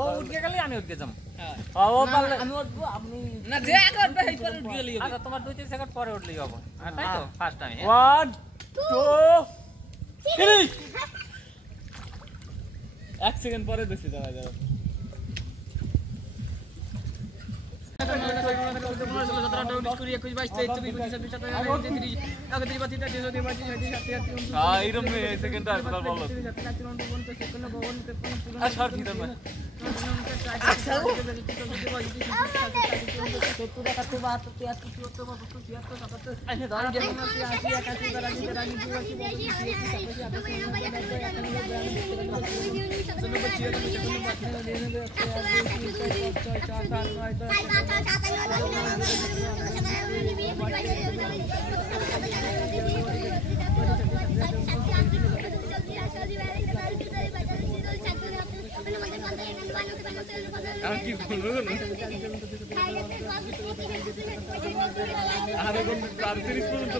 ও উঠে গেলে আমি উঠে যাম ও পারলে আমি উঠবো আপনি না যে আগে উঠবে এই পরে উঠে গেলেই হবে আচ্ছা তোমার 2-3 সেকেন্ড পরে উঠলেই হবে তাই তো ফার্স্ট টাইম 1 2 3 1 সেকেন্ড পরে দিছি দাঁড়া যাও এইরকম সেকেন্ড আর কথা বলো আর সর ভিতর না আর কি বলবো আর কোন 30 পর্যন্ত